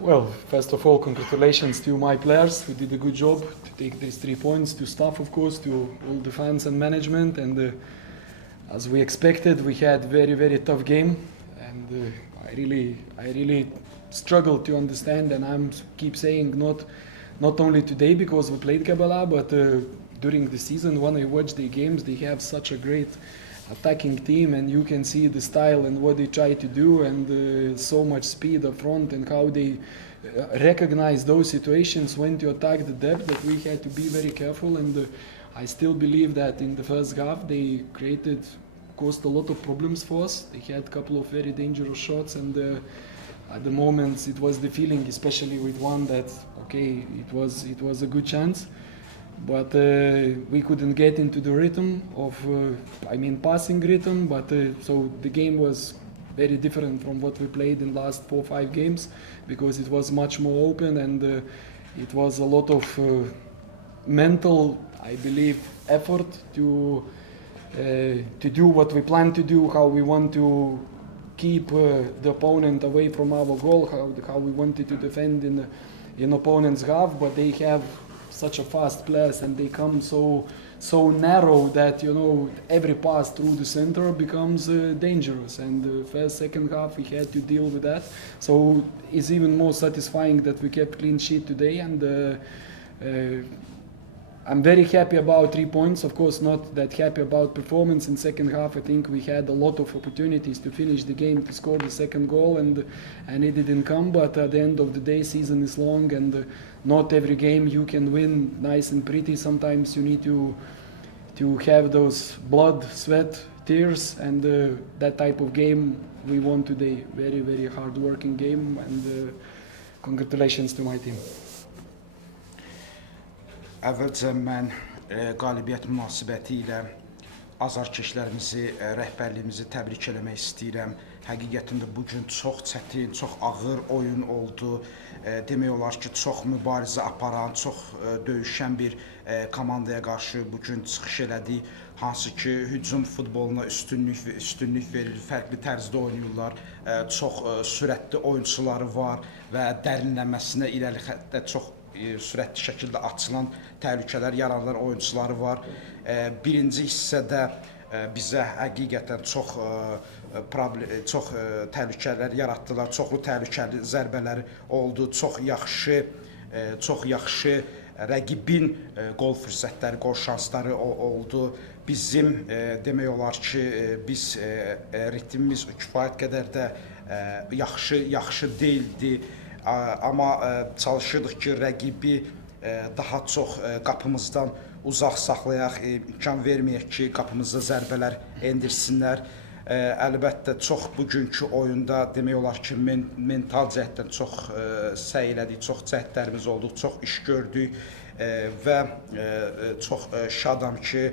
Well, first of all, congratulations to my players who did a good job to take these 3 points, to staff, of course, to all the fans and management. And as we expected, we had very tough game, and I really struggle to understand. And I'm keep saying not only today because we played Kabbalah, but during the season when I watch the games, they have such a great attacking team, and you can see the style and what they try to do, and so much speed up front, and how they recognize those situations when to attack the depth, that we had to be very careful. And I still believe that in the first half they caused a lot of problems for us. They had a couple of very dangerous shots, and at the moments it was the feeling, especially with one, that okay, it was a good chance, but we couldn't get into the rhythm of passing rhythm. But so the game was very different from what we played in the last 4-5 games, because it was much more open, and it was a lot of mental, I believe, effort to do what we plan to do, how we want to keep the opponent away from our goal, how we wanted to defend in opponent's half. But they have such a fast players, and they come so narrow that every pass through the center becomes dangerous. And the first second half we had to deal with that. So it's even more satisfying that we kept clean sheet today, and I'm very happy about 3 points. Of course, not that happy about performance in second half. I think we had a lot of opportunities to finish the game, to score the second goal, and it didn't come. But at the end of the day, season is long, and not every game you can win nice and pretty. Sometimes you need to have those blood, sweat, tears, and that type of game we won today. Very hard working game, and congratulations to my team. Əvvəlcə mən qalibiyyət münasibəti ilə azarkeşlərimizi, rəhbərliyimizi təbrik eləmək istəyirəm. Həqiqətən də bugün çox çətin, çox ağır oyun oldu. Demək olar ki, çox mübarizə aparan, çox döyüşən bir komandaya qarşı bugün çıxış elədik. Hansı ki, hücum futboluna üstünlük verir, fərqli tərzdə oynayırlar. Çox sürətli oyunçuları var və dərinləməsinə irəli xəttdə çox sürətli şəkildə açılan təhlükələr yaradan oyunçuları var. Birinci hissədə bizə həqiqətən çox təhlükələr yaratdılar, çoxlu təhlükəli zərbələri oldu, çox yaxşı rəqibin qol fürsətləri, qol şansları oldu. Bizim demək olar ki, biz ritmimiz kifayət qədər də yaxşı deyildi. Amma çalışırdıq ki, rəqibi daha çox qapımızdan uzaq saxlayaq, imkan verməyək ki, qapımızda zərbələr endirsinlər. Əlbəttə, çox bugünkü oyunda demək olar ki, mental cəhətdən çox səy elədik, çox cəhdlərimiz oldu, çox iş gördük və çox şadam ki,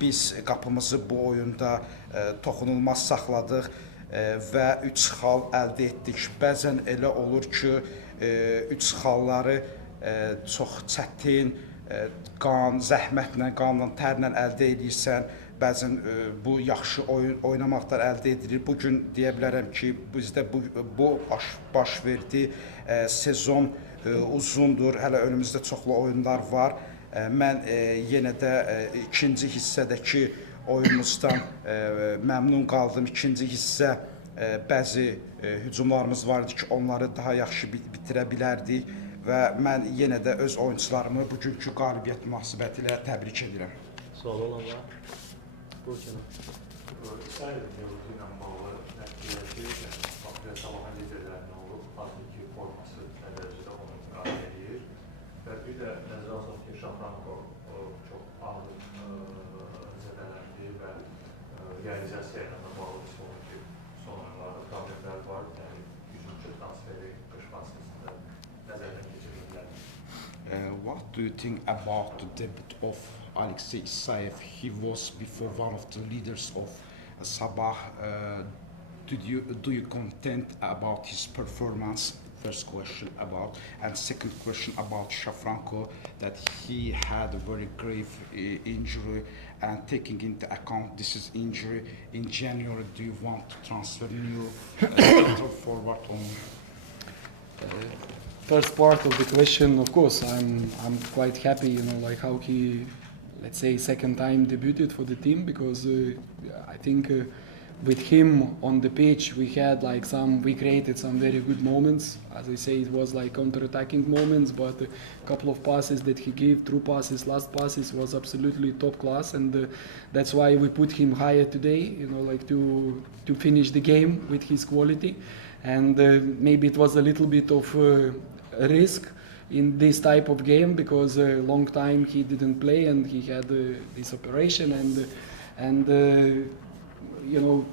biz qapımızı bu oyunda toxunulmaz saxladıq və 3 xal əldə etdik. Bəzən elə olur ki, 3 xalları çox çətin, zəhmətlə, qanla, tərlə əldə edirsən. Bəzən bu yaxşı oynamaqlar əldə edilir. Bugün deyə bilərəm ki, bizdə bu baş verdi. Sezon uzundur, hələ önümüzdə çoxlu oyunlar var. Mən yenə də ikinci hissədəki oyunumuzdan məmnun qaldım. İkinci hissə bəzi hücumlarımız var idi ki, onları daha yaxşı bitirə bilərdik və mən yenə də öz oyunçularımı bugünkü qalibiyyət münasibəti ilə təbrik edirəm. Sual olanlar? Buyur canım. İsrail mövzu ilə bağlı nəticələr Bakıya Sabahın liderlərinin olub, artıq ki, forması nə dərəcədə onu müqayisə edir və bir də nəzərə alsaq ki, Şafranko çox ağır zədələndi və realizasiya ilə bağlı sonraki son oyunlarda problemlər var. Yəni, hücumçu transferi qış fasiləsində nəzərdən keçirilirlər. What do you think about the debut of Alexey Isayev? He was before one of the leaders of Sabah. Do you content about his performance? First question about, and second question about Shafranko, that he had a very grave injury, and taking into account this is injury in January, do you want to transfer new central forward on? First part of the question, of course, I'm quite happy, you know, like how he, let's say, second time debuted for the team, because I think with him on the pitch we created some very good moments. As I say, it was like counter-attacking moments, but a couple of passes that he gave, through passes, last passes, was absolutely top class, and that's why we put him higher today, you know, like to finish the game with his quality. And maybe it was a little bit of a risk in this type of game, because a long time he didn't play and he had this operation, and you know,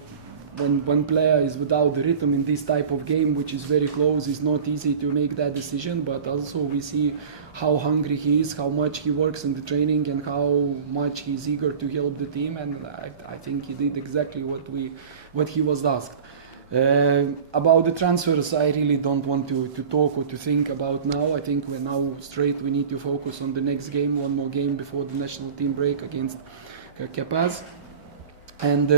when one player is without the rhythm in this type of game, which is very close, it's not easy to make that decision. But also we see how hungry he is, how much he works in the training, and how much he's eager to help the team, and I think he did exactly what he was asked. About the transfers, I really don't want to talk or to think about now. I think we're now straight. We need to focus on the next game, one more game before the national team break against Kyrgyz. And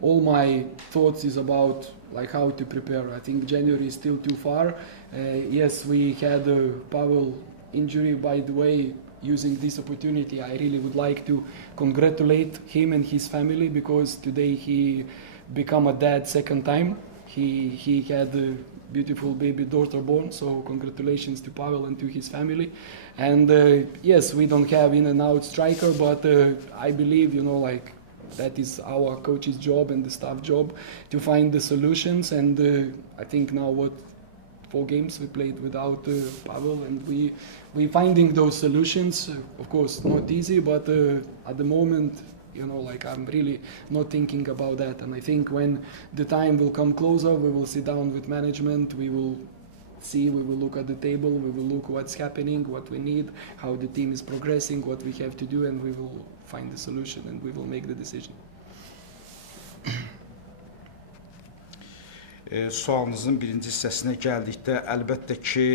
all my thoughts is about like how to prepare. I think January is still too far. Yes, we had a Pavel injury. By the way, using this opportunity, I really would like to congratulate him and his family, because today he become a dad second time. He had a beautiful baby daughter born, so congratulations to Pavel and to his family. And yes, we don't have in and out striker, but I believe, you know, like that is our coach's job and the staff job to find the solutions. And I think now 4 games we played without Pavel, and we finding those solutions. Of course, not easy, but at the moment, you know, like I'm really not thinking about that. And I think when the time will come closer, we will sit down with management, we will see, we will look at the table, we will look what's happening, what we need, how the team is progressing, what we have to do, and we will find the solution and we will make the decision. Sualınızın birinci hissəsinə gəldikdə, əlbəttə ki,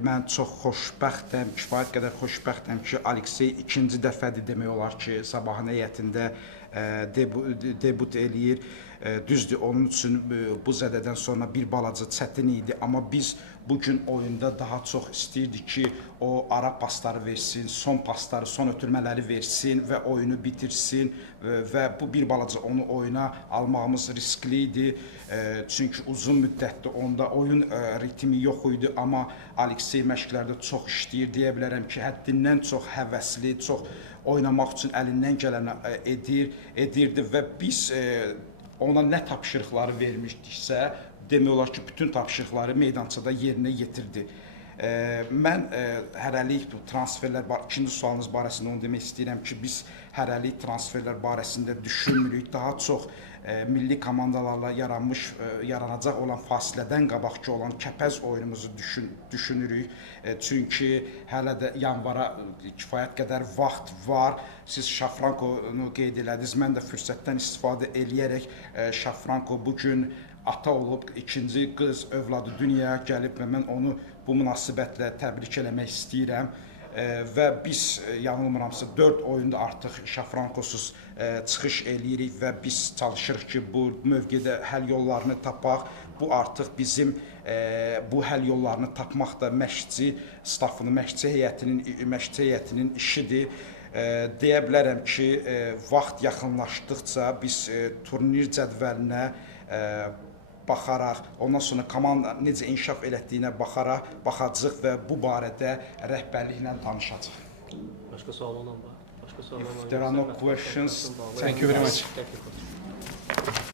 mən çox xoşbəxtəm, kifayət qədər xoşbəxtəm ki, Aleksey ikinci dəfədir demək olar ki, Sabahın heyətində debut eləyir. Düzdür, onun üçün bu zədədən sonra bir balaca çətin idi, amma biz bugün oyunda daha çox istəyirdik ki, o ara pasları versin, son pasları, son ötürmələri versin və oyunu bitirsin və bu bir balaca onu oyuna almağımız riskli idi. Çünki uzun müddətdə onda oyun ritmi yox idi, amma Aleksey məşqlərdə çox işləyir, deyə bilərəm ki, həddindən çox həvəsli, çox oynamaq üçün əlindən gələni edirdi və biz ona nə tapşırıqları vermişdiksə, demək olar ki, bütün tapşırıqları meydançada yerinə yetirdi. Mən hərəlik transferlər, ikinci sualınız barəsində onu demək istəyirəm ki, biz hərəlik transferlər barəsində düşünmürük. Daha çox milli komandalarla yaranacaq olan fasilədən qabaqki olan kəpəz oyunumuzu düşünürük. Çünki hələ də yanvara kifayət qədər vaxt var. Siz Şafrankonu qeyd elədiniz, mən də fürsətdən istifadə eləyərək Şafranko bugün ata olub, ikinci qız övladı dünyaya gəlib və mən onu bu münasibətlə təbrik eləmək istəyirəm. Və biz, yanılmıramsa, 4 oyunda artıq Şafrankosuz çıxış eləyirik və biz çalışırıq ki, bu mövqedə həll yollarını tapaq. Bu artıq bizim bu həll yollarını tapmaq da məşqçi stafının, məşqçi heyətinin işidir. Deyə bilərəm ki, vaxt yaxınlaşdıqca biz turnir cədvəlinə baxaraq, ondan sonra komanda necə inkişaf elətdiyinə baxacaq və bu barədə rəhbərliklə danışacaq. Başqa sual olan var? If there are no questions, Thank you very much.